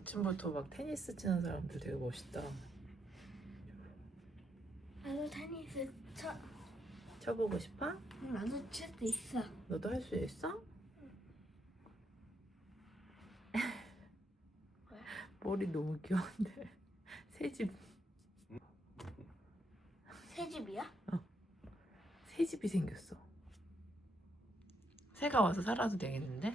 아침부터 막 테니스 치는 사람들 되게 멋있다. 나도 테니스 쳐보고 싶어? 나도 칠 수 있어. 너도 할 수 있어? 머리 너무 귀여운데. 새집. 새집이야? 새집이 생겼어. 새가 와서 살아도 되겠는데?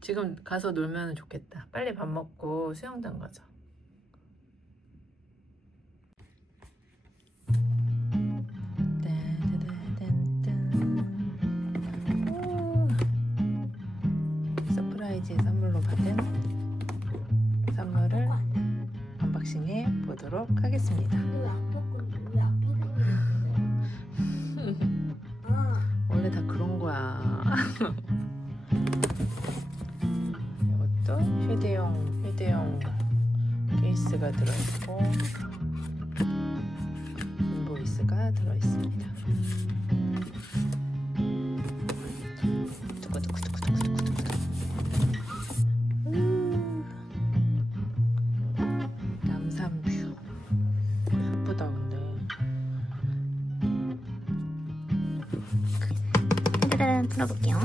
지금 가서 놀면 좋겠다. 빨리 밥 먹고 수영장 가자. 서프라이즈 선물로 받은 선물을 언박싱해 보도록 하겠습니다. 원래 다 그런 거야. 이것도 휴대용 케이스가 들어있고 인보이스가 들어있습니다. 남산뷰 예쁘다. 근데 짜자잔 풀어볼게요.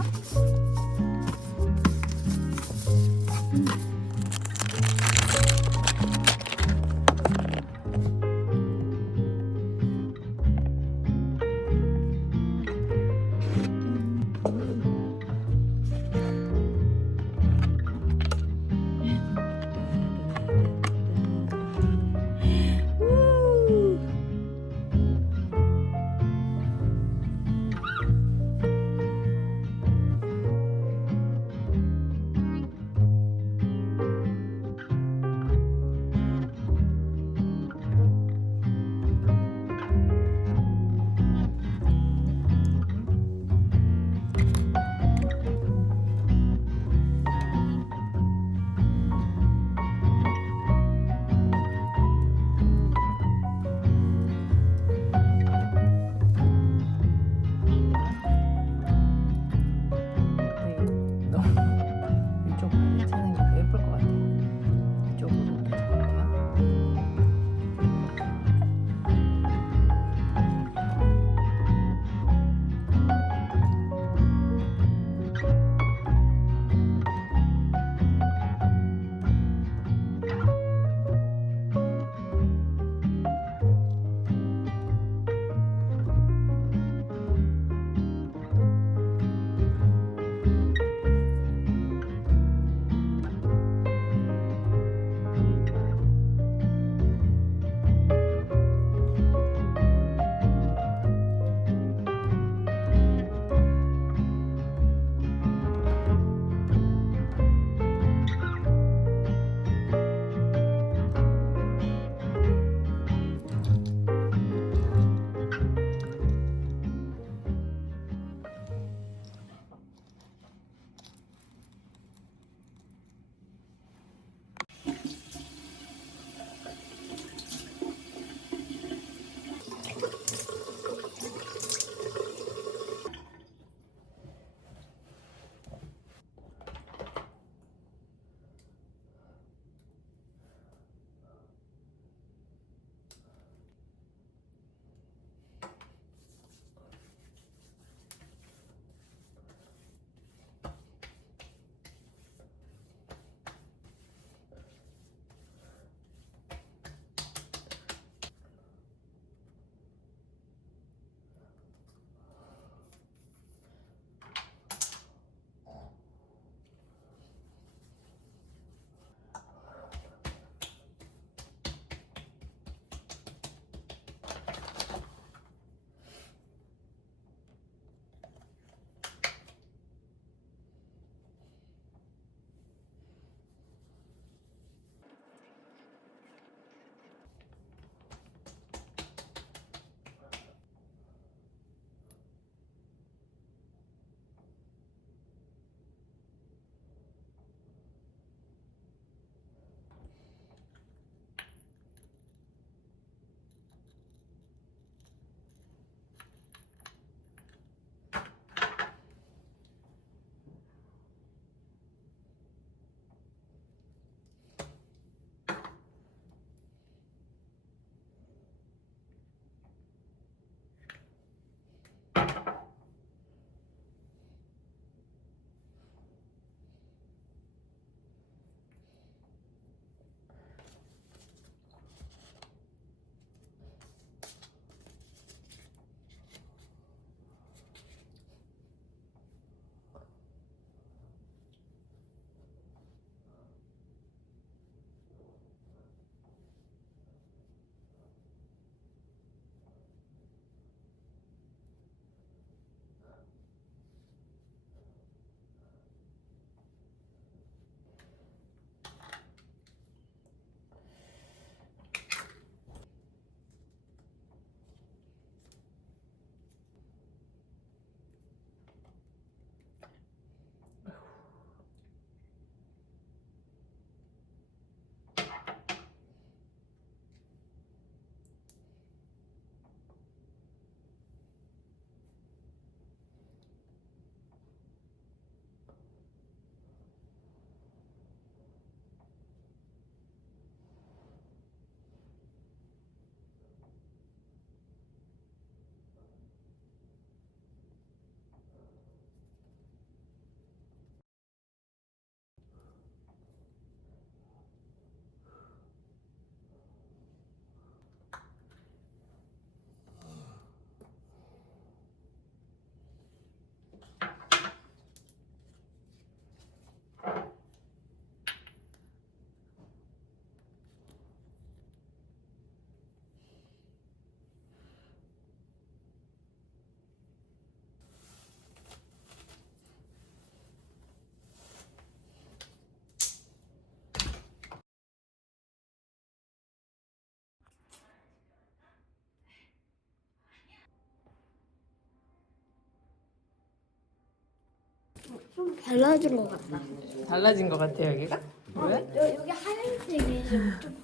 좀 달라진 것 같다. 달라진 것 같아 여기가? 왜? 여기 하얀색이 좀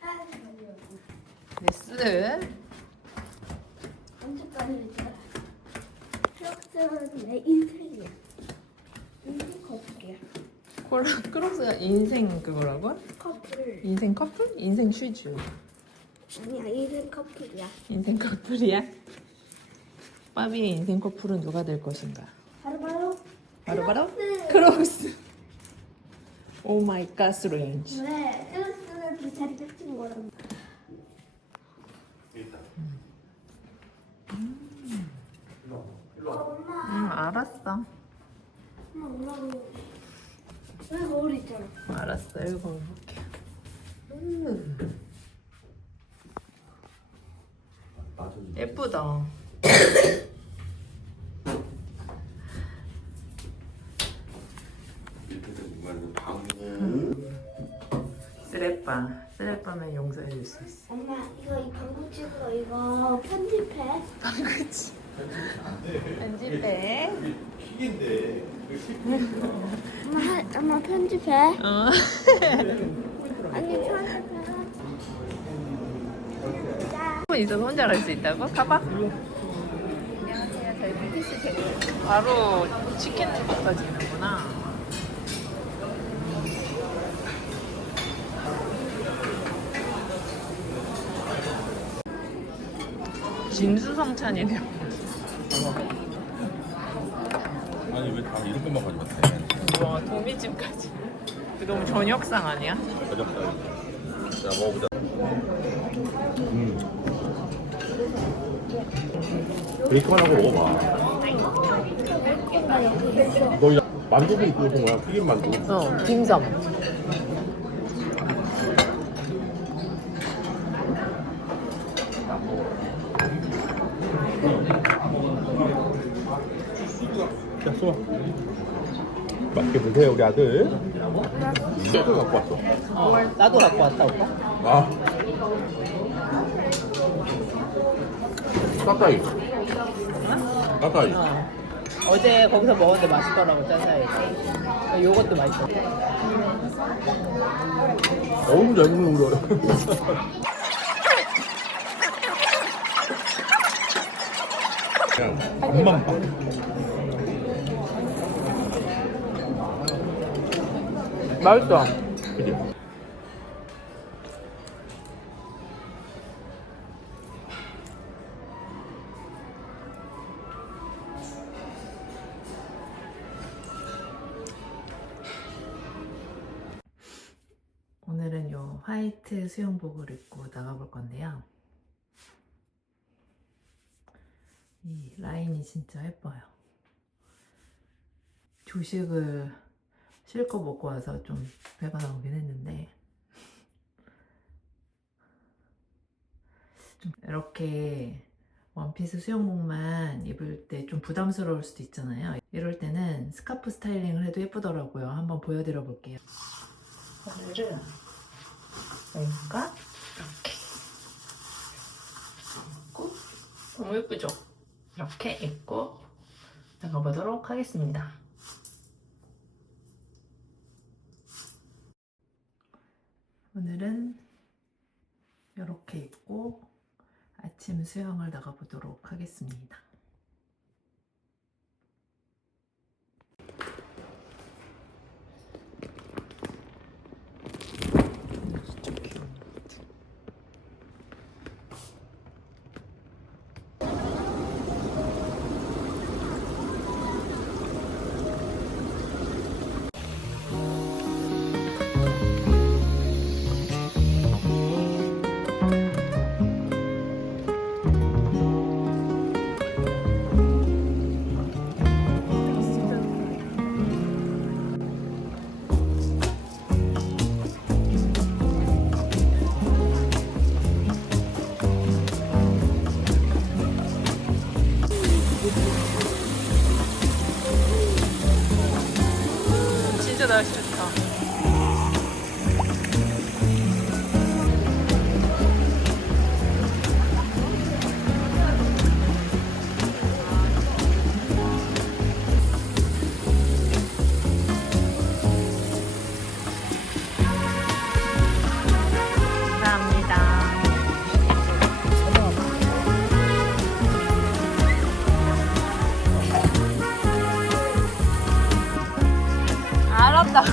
하얀색이요. 네스. 언제까지 되지? 크록스는 내 인생이야. 인생 커플이야. 크록스가 인생 그거라고? 커플. 인생 커플? 인생 슈즈. 아니야, 인생 커플이야. 인생 커플이야? 빠비의 인생 커플은 누가 될 것인가? 바로 크록스. 오 마이 갓 레인지. 왜? 크록스는 그 자리 뺏긴 거라고. 엄마. 알았어. 엄마 올라고. 왜 거울 있잖아. 알았어. 이거 볼게. 예쁘다. 쓰레빠면 용서해줄 수 있어. 엄마 이거 이 방구 찍어 이거 편집해. 그치. 편집해. 픽인데 엄마 편집해. 어. 아니 편집해. 있어서 혼자 갈 수 있다고? 가봐. 안녕하세요. 저희 뷰티스 제공. 바로 치킨 집까지 있는구나. 진수성찬이네요. 아니 왜 다 이런 것만 가져갔대? 와, 도미찜까지. 너무 저녁상 아니야? 가져갔다. 자 먹어보자. 베이크만 하고 먹어봐. 너 이제 만두도 있고 싶은 거야? 튀김 만두. 어, 딤섬. 자, 쏘아. 맛있게 드세요, 우리 아들. 이거 갖고 왔어. 나도 갖고 왔다, 오빠. 아. 까까이. 까까이. 어제 거기서 먹었는데 맛있더라고, 짜자이. 요것도 맛있어. 너무 잘 먹는 거. 그냥 밥만 봐. 맛있어. 그지? 오늘은 요 화이트 수영복을 입고 나가볼 건데요. 이 라인이 진짜 예뻐요. 조식을 실컷 먹고 와서 좀 배가 나오긴 했는데 좀 이렇게 원피스 수영복만 입을 때 좀 부담스러울 수도 있잖아요. 이럴 때는 스카프 스타일링을 해도 예쁘더라고요. 한번 보여드려 볼게요. 오늘은 뭔가 이렇게 입고 너무 예쁘죠? 이렇게 입고 나가보도록 하겠습니다. 오늘은 이렇게 입고 아침 수영을 나가보도록 하겠습니다. 진짜 귀여운 것 같아. 진짜 날씨 좋다. 나왔다.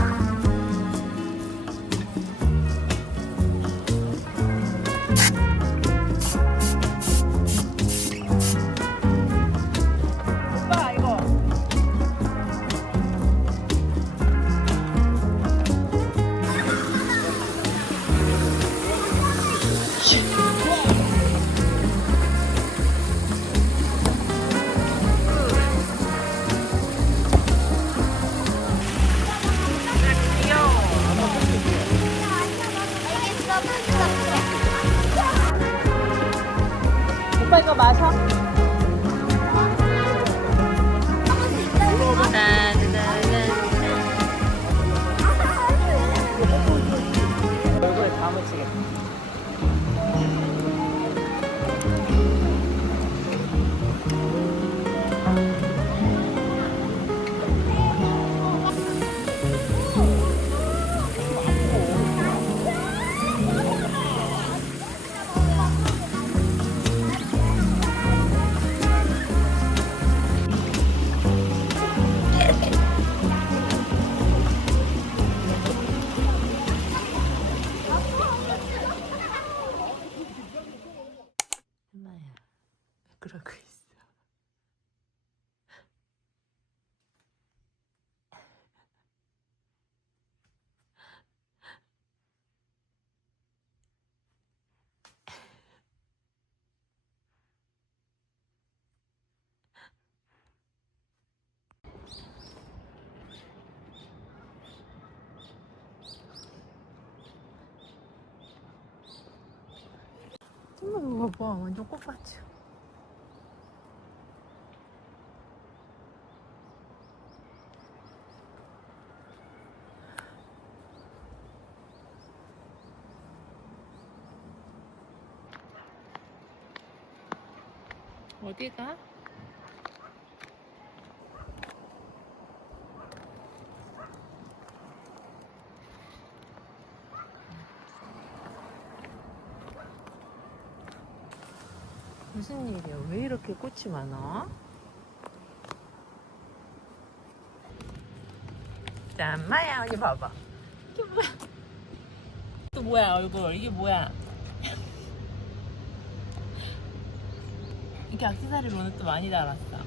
오빠 이거. 오빠 이거 마셔. 얼굴에 다 묻히겠다. 엄마야, 그러고 있어. 엄마 이거 봐, 완전 꽃밭이야. 어디가? 무슨 일이야? 왜 이렇게 꽃이 많아? 자, 엄마야, 언니 봐봐. 이게 뭐야? 또 뭐야, 얼굴. 이게 뭐야? 이렇게 액세서리를 오늘 또 많이 달았어.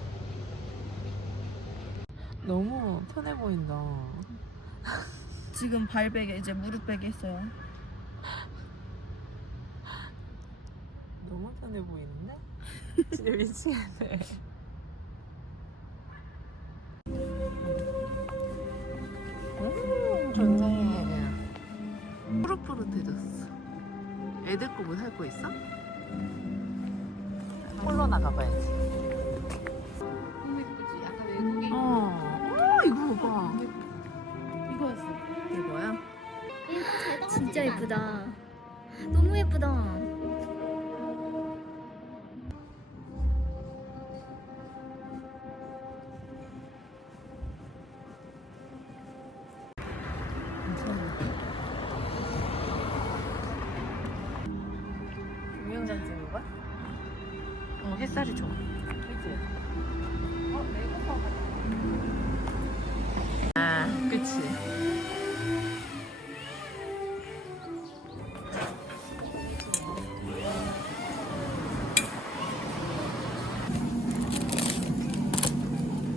너무 편해 보인다. 지금 발베개 이제 무릎 베개 있어요. 너무 편해 보이는데? 진짜 미치겠네. 좋네. 푸릇푸릇해졌어. 애들 거 뭐 살 거 있어? 홀로 나가봐야지. 너무 예쁘지? 약간 외국인. 이거 봐. 이거였어. 이거야? 진짜 예쁘다. 너무 예쁘다. 동영상 찍는 거야? 햇살이 좋아. 그치? 메이크업 아, 그치.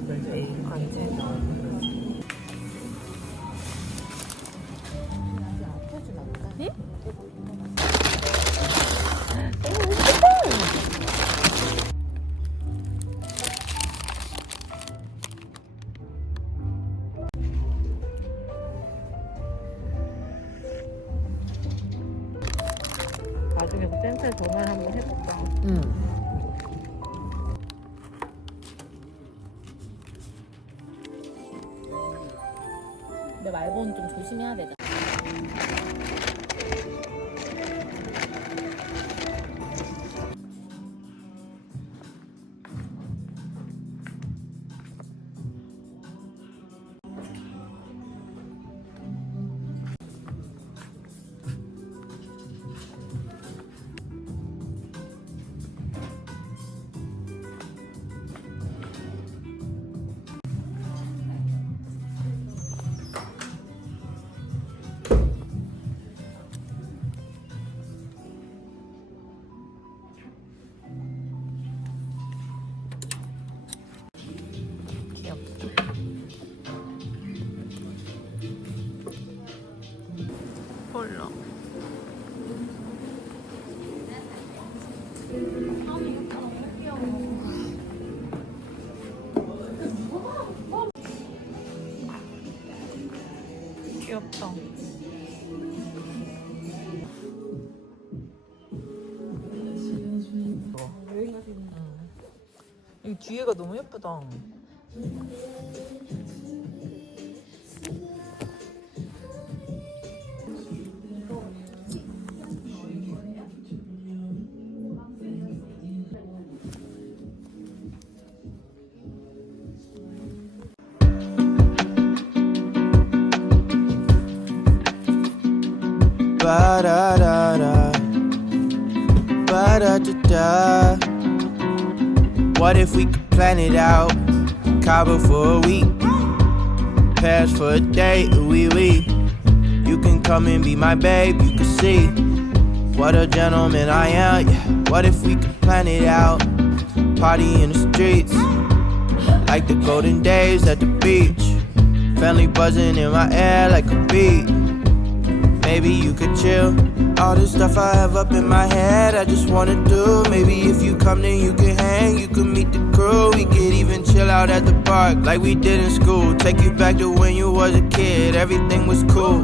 그래서 에이컨테 넣는 거지. 응? 나중에 센터에 전화를 한번 해볼까? 응. 근데 말고는 좀 조심해야 되잖아. 귀엽다. 이 뒤에가 너무 예쁘다. Ba-da-da-da, ba-da-da-da. What if we could plan it out? Cabo for a week, Paris for a day, ooh-wee-wee. You can come and be my babe, you can see what a gentleman I am, yeah. What if we could plan it out? Party in the streets, like the golden days at the beach. Family buzzing in my ear like a beat. Maybe you could chill. All this stuff I have up in my head, I just wanna do. Maybe if you come then you can hang, you can meet the crew. We could even chill out at the park like we did in school. Take you back to when you was a kid, everything was cool.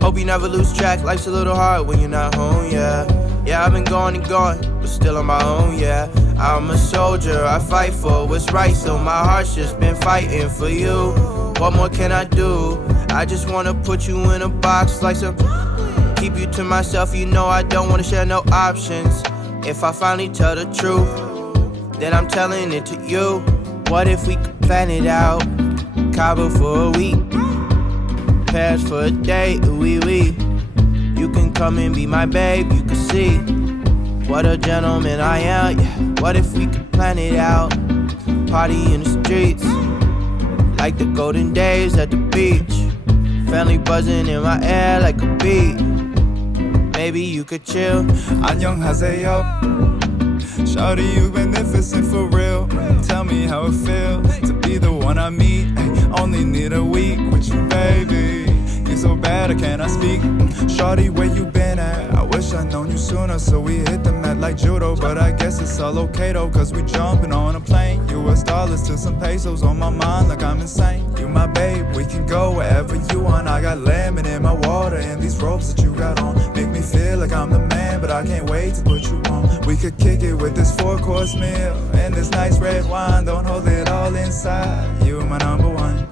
Hope you never lose track, life's a little hard when you're not home, yeah. Yeah, I've been going and going, but still on my own, yeah. I'm a soldier, I fight for what's right, so my heart's just been fighting for you. What more can I do? I just wanna put you in a box like some. Keep you to myself, you know I don't wanna share no options. If I finally tell the truth, then I'm telling it to you. What if we could plan it out? Cabo for a week, Paris for a day, ooh-wee-wee. You can come and be my babe, you can see what a gentleman I am, yeah. What if we could plan it out? Party in the streets, like the golden days at the beach. Family buzzing in my ear like a beat. Maybe you could chill. 안녕하세요. Shawty, you magnificent for real. Tell me how it feel to be the one I meet. Only need a week with you, baby. You so bad I cannot speak. Shawty, where you been at? I wish I'd known you sooner, so we hit the mat like judo. But I guess it's all okay though, cause we jumping on a plane. US dollars to some pesos on my mind like I'm insane. You my babe, we can go wherever you want. I got lemon in my water and these robes that you got on make me feel like I'm the man, but I can't wait to put you on. We could kick it with this 4-course meal and this nice red wine. Don't hold it all inside, you my number one.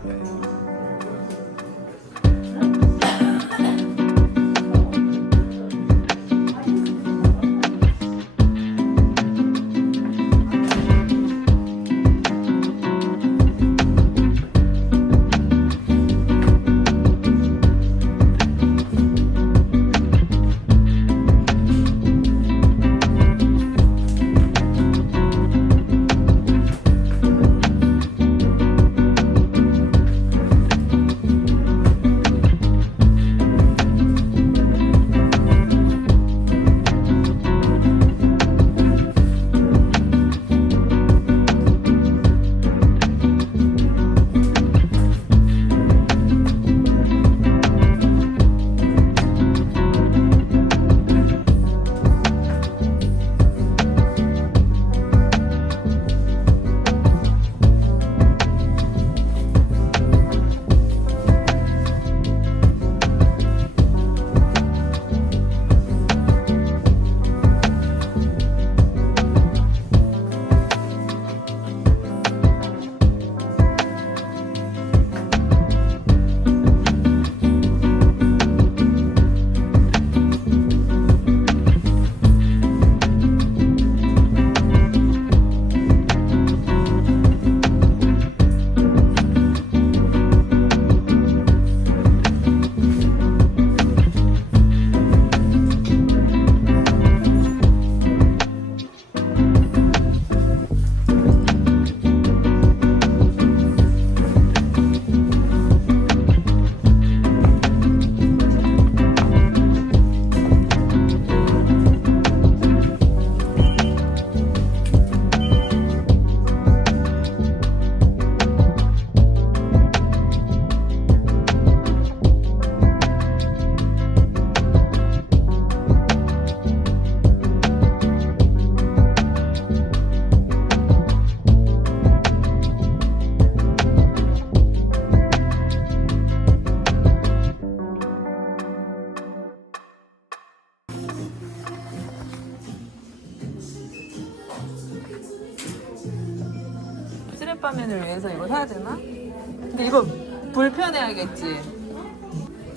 연예인을 위해서 이거 사야 되나? 근데 이거 불편해야겠지.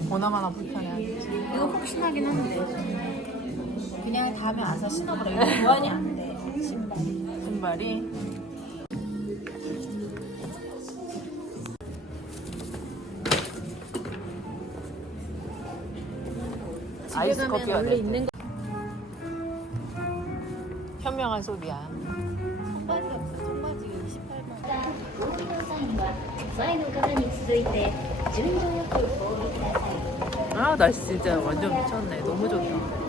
보나마나 불편해야겠지. 이거 혹신하긴 한데 그냥 다음에 와서 신어보라. 이거 보완이 안 돼. 신발이. 아이스 커피가 원래 있는 거. 현명한 소비야. 청바지 없어. 청바지 28만 원. ご利用サインは前の方に続いて順序よくお降りください。 아 날씨 진짜 완전 미쳤네. 너무 좋다.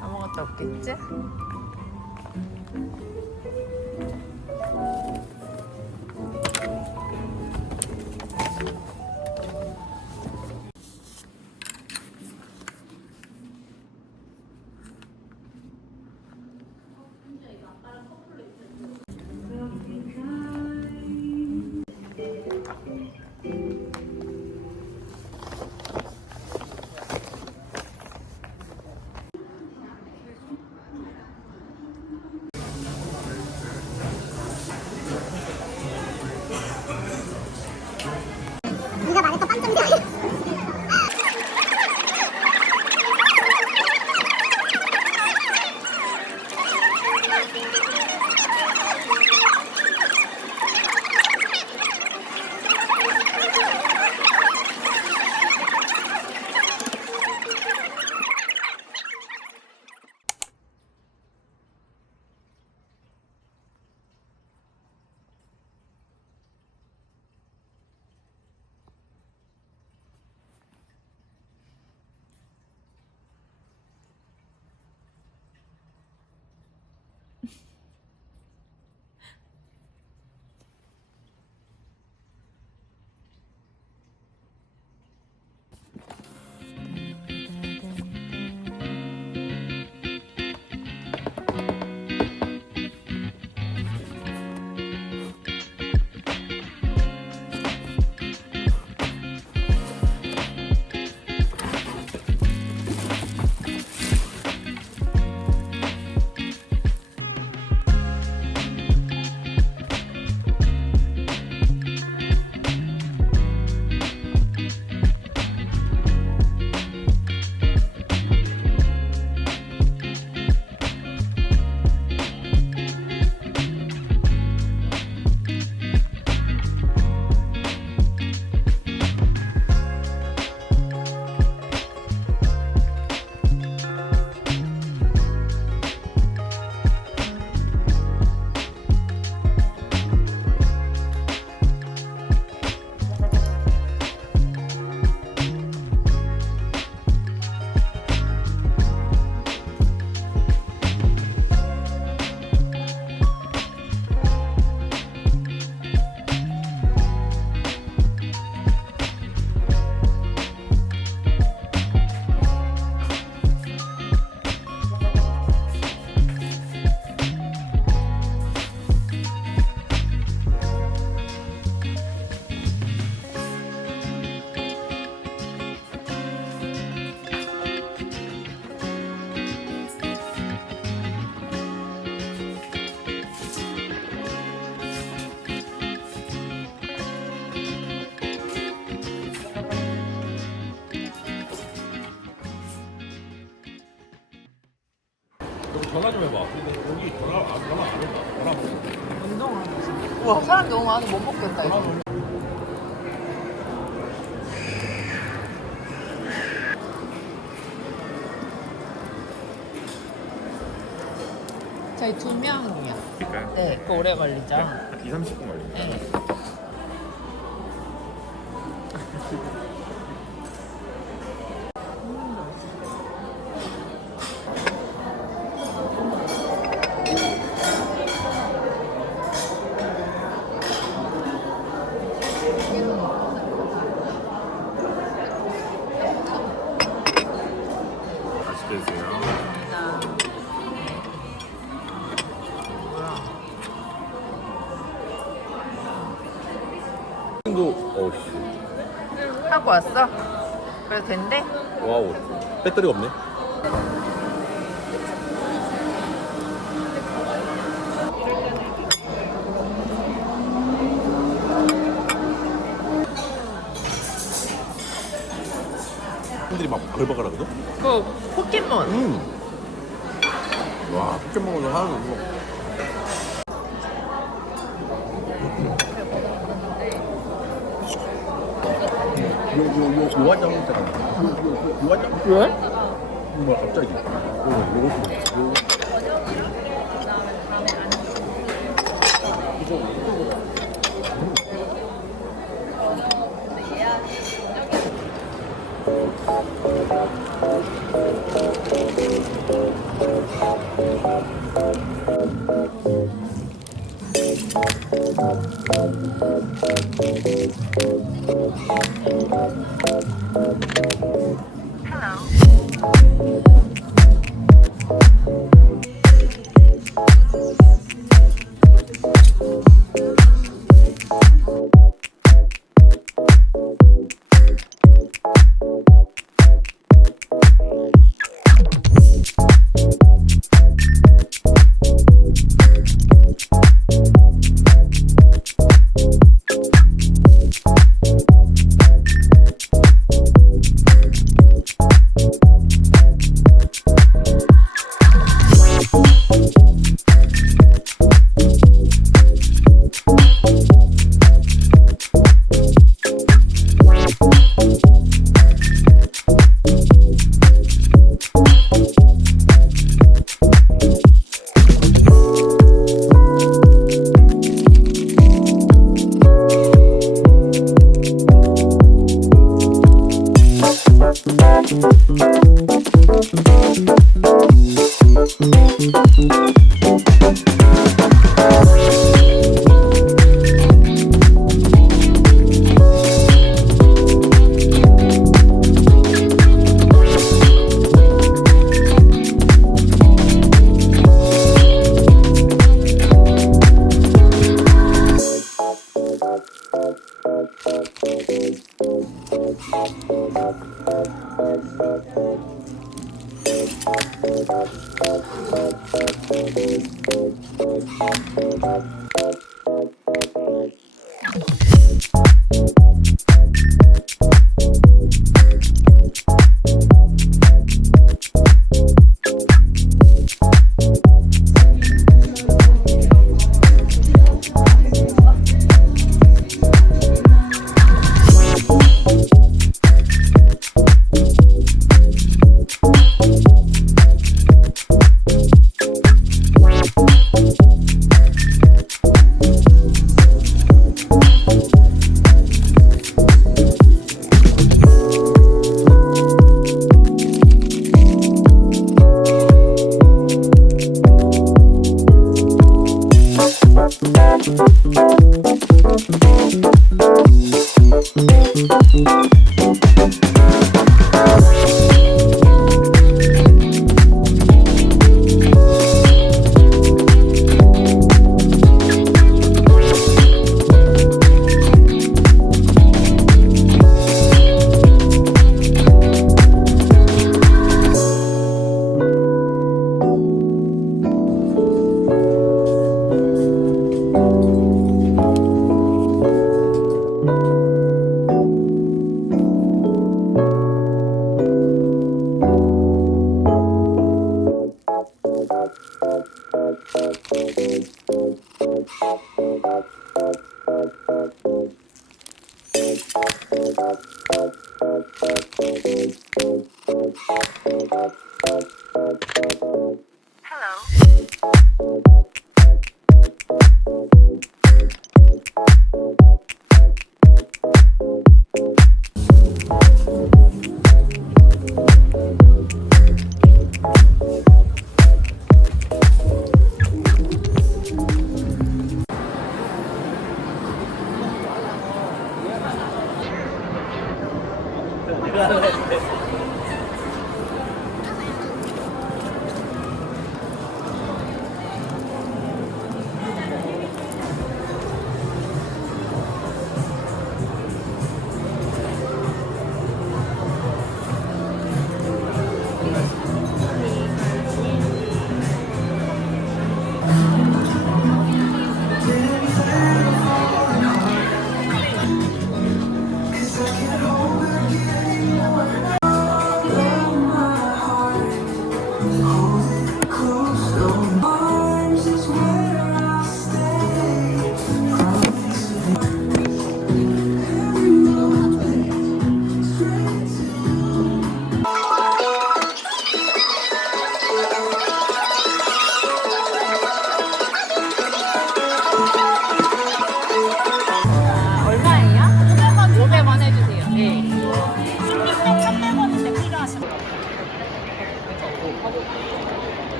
아무것도 없겠지? 전화 좀 해봐. 여기 전화 안 해봐. 전화 안 해. 운동을 하고 있어. 와, 사람 너무 많아서 못 먹겠다, 이거. 저희 2명이요. 그러니까 네, 그 오래 걸리죠? 한 2, 30분 걸려. 네. 맛있게 드세요. 어우씨. 하고 왔어? 그래도 된대? 와우. 배터리가 없네. 사람들이 막 걸박하거든? 그 포켓몬. 와, 포켓몬은 하나도 없고. 요 완장 있잖아. 요 완장. 왜? 뭐야 갑자기. 요거.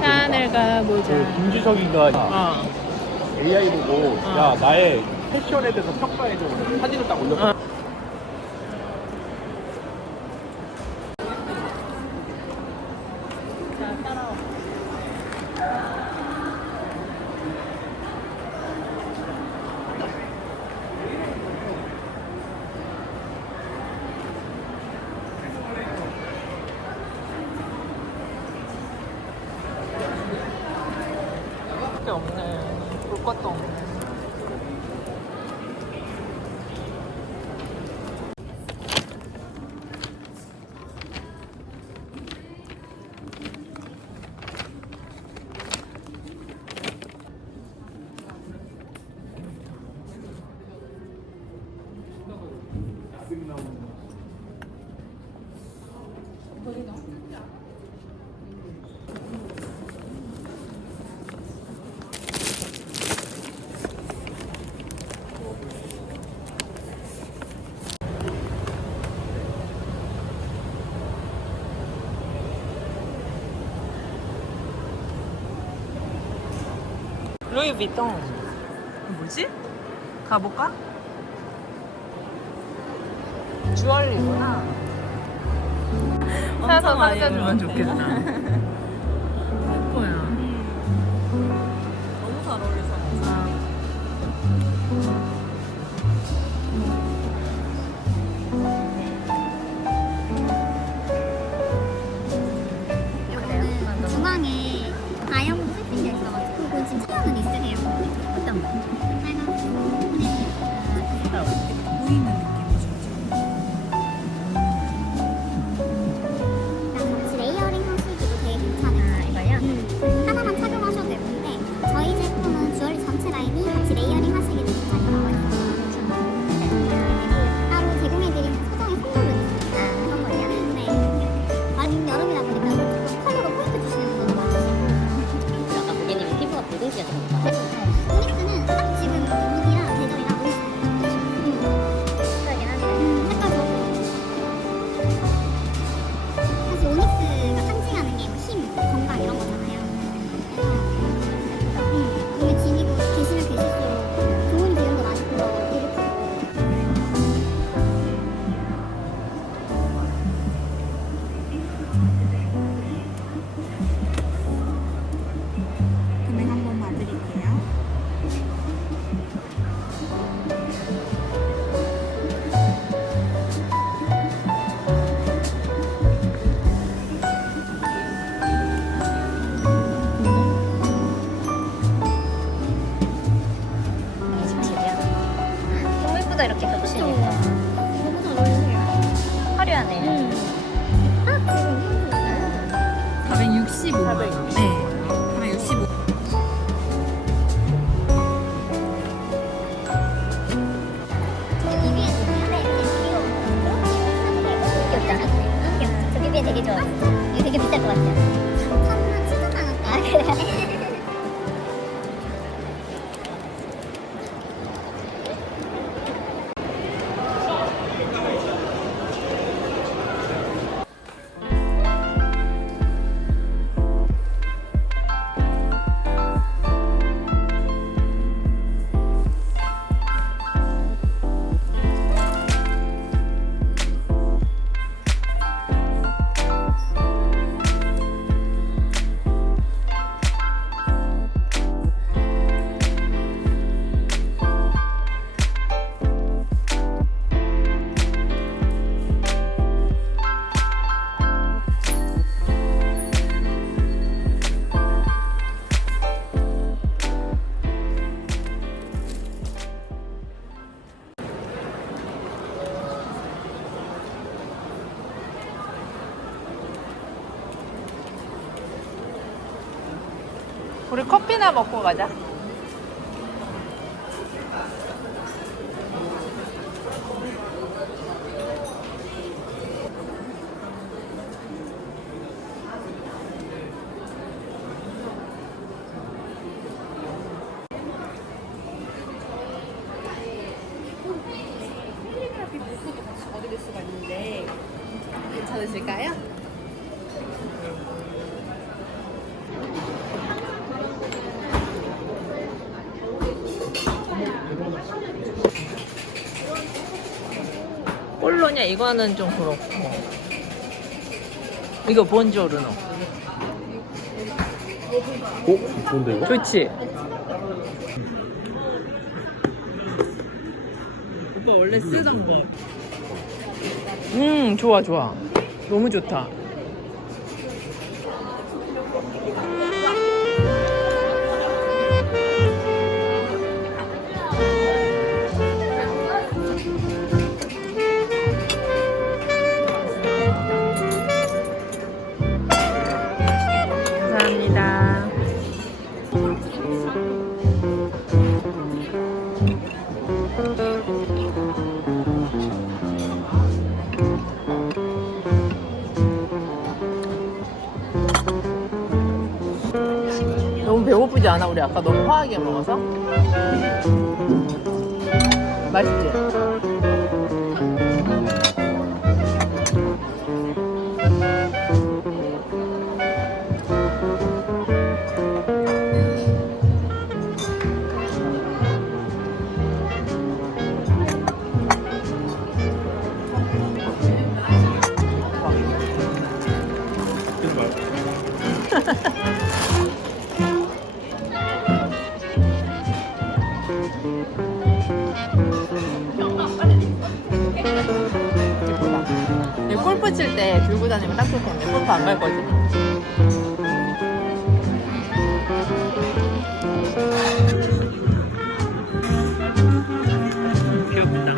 샤넬 가보자. 김지석이가 AI 보고 야 나의 패션에 대해서 평가해줘 사진을 딱 올렸어. 없네. 볼 것도 없네. 루이비통. 뭐지? 가볼까? 주얼리구나. 사서 상자주면 좋겠다. 예뻐요. 너무 잘 어울려서. 중앙에 다이아몬드 세팅이 있어가지고 그건 지금 차량은 있으세요? 어떤 거? 보이는 느낌이 좋죠. 같이 레이어링 형식으로 되어 너무 잘 어울려요. 화려하네. 딱 지금 465만 원. 네. 465. 귀엽다. 저 비비에 되게 좋아. 이거 되게 비쌀 것 같아요. 3,000원, 7,000원 원. 아, 그래요? 우리 커피나 먹고 가자. 텔레그라피 문구도 같이 얻을 수가 있는데 괜찮으실까요? 폴로냐 이거는 좀 그렇고. 이거 본조르노. 좋은데 이거? 좋지? 오빠 원래 쓰던 거. 좋아 좋아. 너무 좋다. 감사합니다. 너무 배고프지 않아? 우리 아까 너무 화하게 먹어서? 맛있지? 골프 칠 때 들고 다니면 딱 좋겠네. 골프 안 갈 거지? 귀엽다.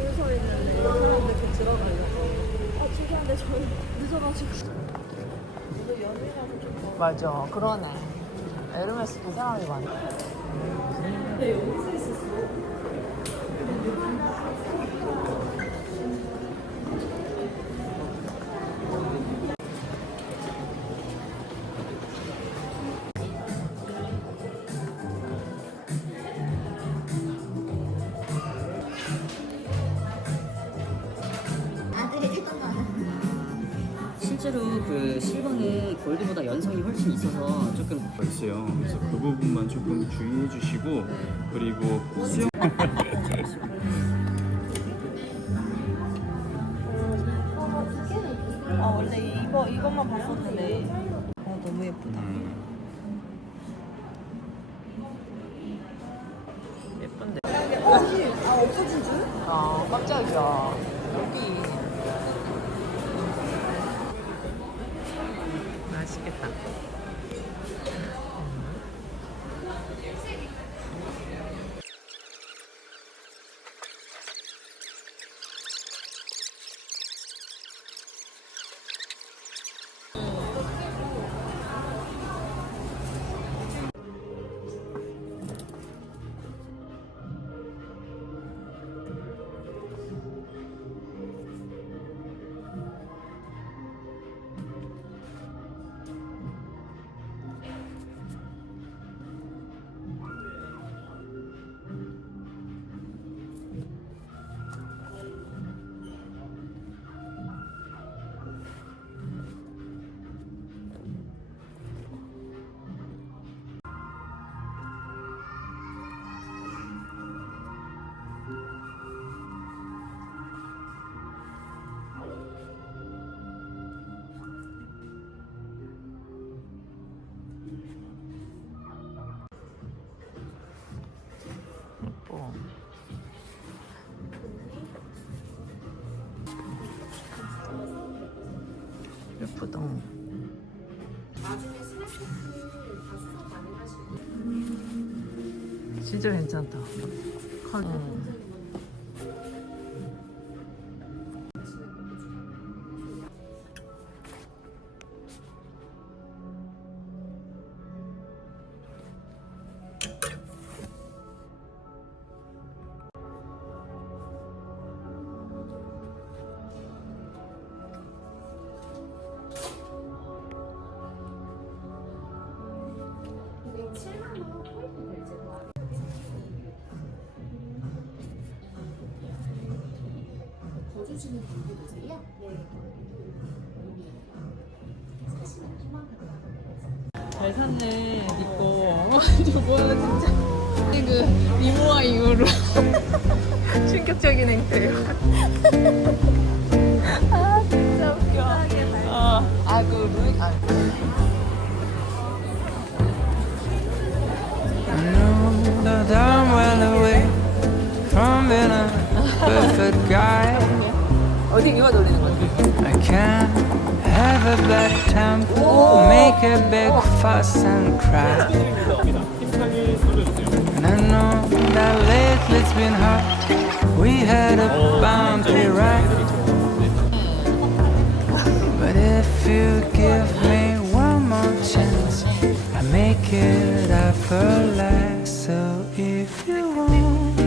줄 서 있는데 사람들 그 들어가려고. 아 죄송한데 저는 늦어가지고. 오늘 연휴라서 좀 더. 맞아, 그러네. 에르메스도 사람이 많아. 근데 여기서 있었어. 실제로 그 실버는 골드보다 연성이 훨씬 있어서 조금 있어요. 그래서 그 부분만 조금 주의해 주시고 그리고 수영 아 원래 이것만 봤었는데. 너무 예쁘다. 예쁜데. 아 없어진 줄? 아, 깜짝이야. 여기. 맛있겠다. 예뻐. 예쁘다. 진짜 괜찮다. 잘 샀네, 니꺼. 저거 진짜. 그 이모와 이후로 충격적인 행태예요. 아 진짜 웃겨. 그 루이 I know that I'm well away from being a perfect guy. 어디 이거 돌리는 거지? I can't have a bad temper, make a big fuss and cry. And I know that lately it's been hard. We had a bumpy ride. But if you give me one more chance, I make it effortless. So if you want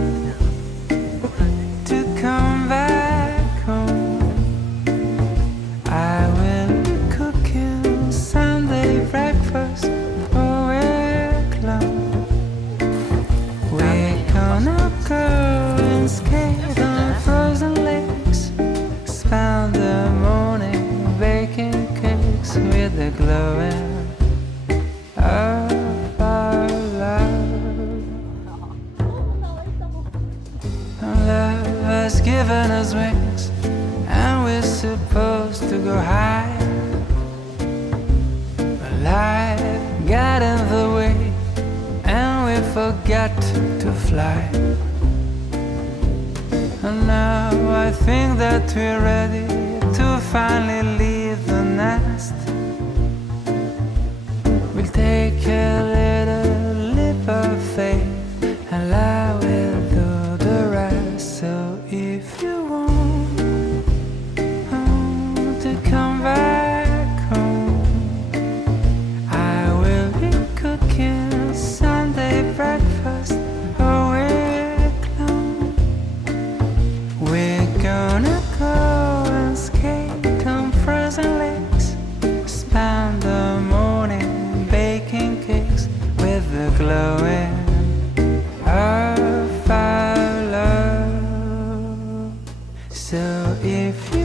to come back home, I will cook you Sunday breakfast for week long. We're gonna go and skate on frozen lakes, spend the morning baking cakes with the glowing of our love. Love has given us wings, and we're supposed to go high. But life got in the way, and we forgot to fly. And now I think that we're ready to finally leave the nest. We'll take a little leap of faith, and I will do the rest. So if if you want to come back home, I will be cooking Sunday breakfast all week long. We're gonna go and skate on frozen lakes, spend the morning baking cakes with the glowing of our love. So if you